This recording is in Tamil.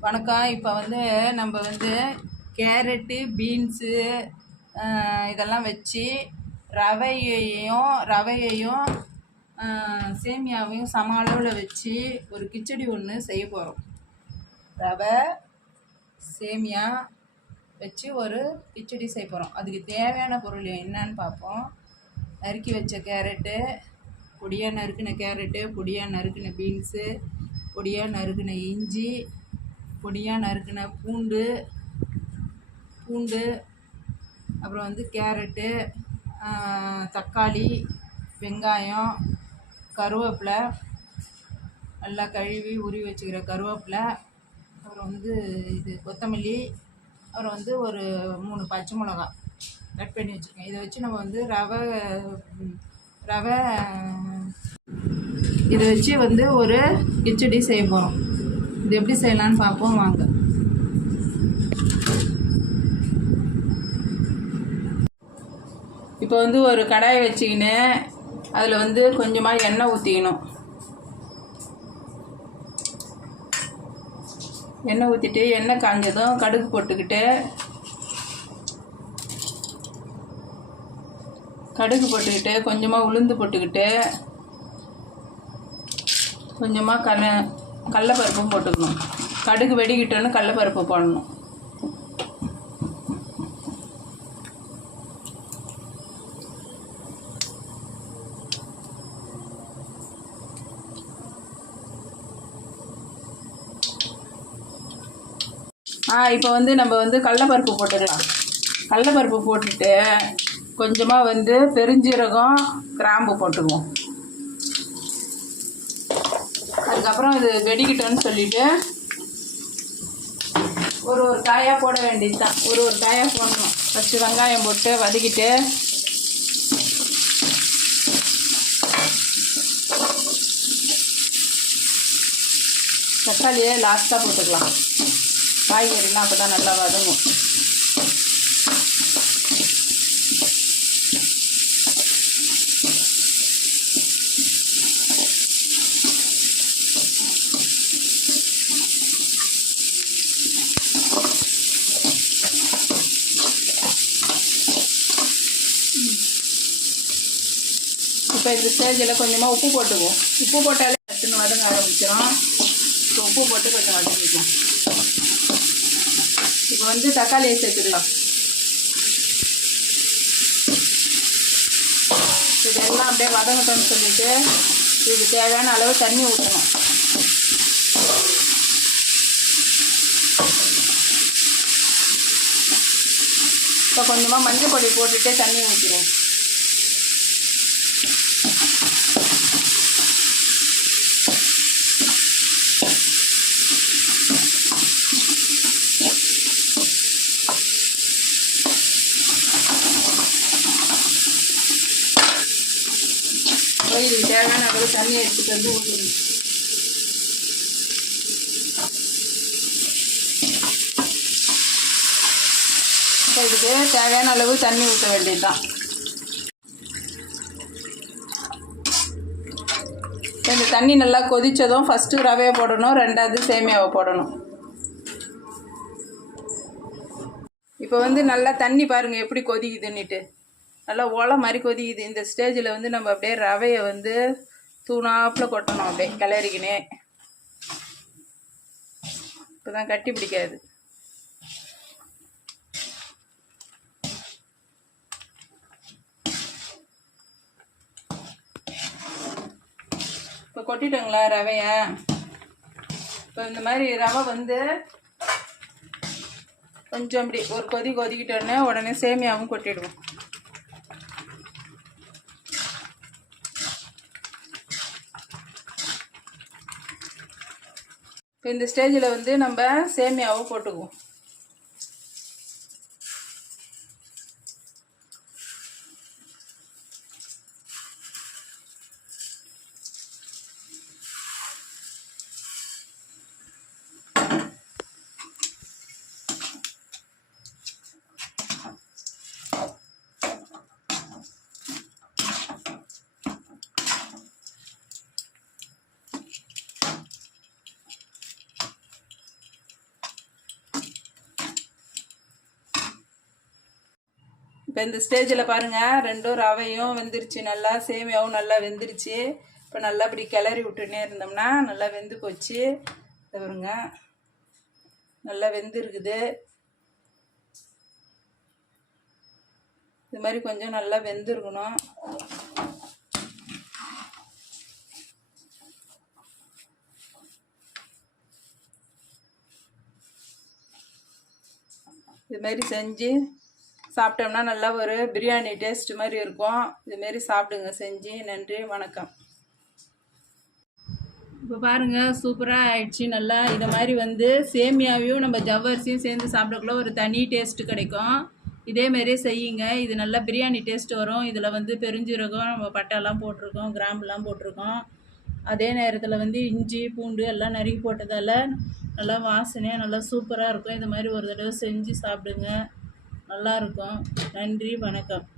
வணக்கம். இப்போ வந்து நம்ம வந்து கேரட்டு பீன்ஸு இதெல்லாம் வச்சு ரவையையும் ரவையையும் சேமியாவையும் சம அளவில் வச்சு ஒரு கிச்சடி ஒன்று செய்ய போகிறோம் ரவை சேமியா வச்சு ஒரு கிச்சடி செய்ய போகிறோம் அதுக்கு தேவையான பொருள் என்னன்னு பார்ப்போம் நறுக்கி வச்ச கேரட்டு பொடியாக நறுக்கின கேரட்டு பொடியாக நறுக்கின பீன்ஸு பொடியாக நறுக்கின இஞ்சி பொடியாக நறுக்கின பூண்டு பூண்டு அப்புறம் வந்து கேரட்டு தக்காளி வெங்காயம் கருவேப்பிலை நல்லா கழுவி உருவி வச்சுக்கிற கருவேப்பிலை அப்புறம் வந்து இது கொத்தமல்லி அப்புறம் வந்து ஒரு மூணு பச்சை மிளகா கட் பண்ணி வச்சுருக்கேன். இதை வச்சு நம்ம வந்து ரவை ரவை இதை வச்சு வந்து ஒரு கிச்சடி செய்ய போகிறோம் இது எப்படி செய்யலான்னு பார்ப்போம் வாங்க. இப்போ வந்து ஒரு கடாயை வச்சுக்கின்னு அதில் வந்து கொஞ்சமாக எண்ணெய் ஊற்றிக்கணும் எண்ணெய் ஊற்றிட்டு எண்ணெய் காஞ்சதும் கடுகு போட்டுக்கிட்டு கடுகு போட்டுக்கிட்டு கொஞ்சமாக உளுந்து போட்டுக்கிட்டு கொஞ்சமாக கண்ணை கடலப்பருப்பும் போட்டுக்கணும். கடுகு வெடிக்கிட்டோன்னு கடலப்பருப்பு போடணும். ஆ இப்போ வந்து நம்ம வந்து கடலப்பருப்பு போட்டுக்கலாம். கடலப்பருப்பு போட்டுட்டு கொஞ்சமாக வந்து பெருஞ்சீரகம் கிராம்பு போட்டுக்குவோம். அதுக்கப்புறம் இது வெடிக்கிட்டோன்னு சொல்லிட்டு ஒரு ஒரு காயாக போட வேண்டியது தான் ஒரு ஒரு காயாக போடணும். ஃபஸ்ட்டு வெங்காயம் போட்டு வதக்கிட்டு தக்காளியை லாஸ்ட்டாக போட்டுக்கலாம். காய்கறிலாம் அப்போ தான் நல்லா வதங்கும். இப்போ இந்த ஸ்டேஜில் கொஞ்சமாக உப்பு போட்டுக்குவோம். உப்பு போட்டாலே டக்குன்னு வதங்க ஆரம்பிச்சிடும் இப்போ உப்பு போட்டு கொஞ்சம் வதங்கிக்கும் இப்போ வந்து தக்காளியை சேர்த்துக்கலாம். இதெல்லாம் அப்படியே வதங்கட்டும்னு சொல்லிட்டு இதுக்கு தேவையான அளவு தண்ணி ஊற்றணும் இப்போ கொஞ்சமாக மஞ்சள் பொடி போட்டுட்டு தண்ணி ஊற்றிடுவோம் போய் இதுக்கு தேவையான அளவு தண்ணியை எடுத்துட்டு வந்து ஊற்றணும் இப்போ இதுக்கு தேவையான அளவு தண்ணி ஊற்ற வேண்டியது தான் இந்த தண்ணி நல்லா கொதித்ததும் ஃபஸ்ட்டு ரவையை போடணும் ரெண்டாவது சேமியாவை போடணும். இப்போ வந்து நல்லா தண்ணி பாருங்கள் எப்படி கொதிக்குதுன்னுட்டு. நல்லா ஓலை மாதிரி கொதிக்குது. இந்த ஸ்டேஜில் வந்து நம்ம அப்படியே ரவையை வந்து தூணாப்பில் கொட்டணும் அப்படியே கிளறிக்கினே. இப்போ தான் கட்டி பிடிக்காது. இப்போ கொட்டிட்டோங்களா ரவையை? இப்போ இந்த மாதிரி ரவை வந்து கொஞ்சம் அப்படி ஒரு கொதி கொதிக்கிட்டோடனே உடனே சேமியாவும் கொட்டிடுவோம். இப்போ இந்த ஸ்டேஜில் வந்து நம்ம சேமியாவை போட்டுக்குவோம். இப்போ இந்த ஸ்டேஜில் பாருங்கள் ரெண்டும் ரவையும் வெந்துருச்சு. நல்லா சேமியாவும் நல்லா வெந்துருச்சு. இப்போ நல்லா இப்படி கிளறி விட்டுனே இருந்தோம்னா நல்லா வெந்து போச்சு. பாருங்க. நல்லா வெந்திருக்குது. இது மாதிரி கொஞ்சம் நல்லா வெந்திருக்கணும். இது மாதிரி செஞ்சு சாப்பிட்டோம்னா நல்லா ஒரு பிரியாணி டேஸ்ட் மாதிரி இருக்கும். இதுமாரி சாப்பிடுங்க. செஞ்சு நன்றி வணக்கம். இப்போ பாருங்கள் சூப்பராக ஆயிடுச்சு. நல்லா இதை மாதிரி வந்து சேமியாவையும் நம்ம ஜவ்வரிசியும் சேர்ந்து சாப்பிடக்குள்ள ஒரு தனி டேஸ்ட்டு கிடைக்கும். இதேமாரியே செய்யுங்க. இது நல்லா பிரியாணி டேஸ்ட் வரும். இதில் வந்து பெருஞ்சீரகம் நம்ம பட்டைலாம் போட்டிருக்கோம் கிராம்புலாம் போட்டிருக்கோம். அதே நேரத்தில் வந்து இஞ்சி பூண்டு எல்லாம் நறுக்கி போட்டதால் நல்லா வாசனையாக நல்லா சூப்பராக இருக்கும். இது மாதிரி ஒரு தடவை செஞ்சு சாப்பிடுங்க. நல்லாயிருக்கும். நன்றி வணக்கம்.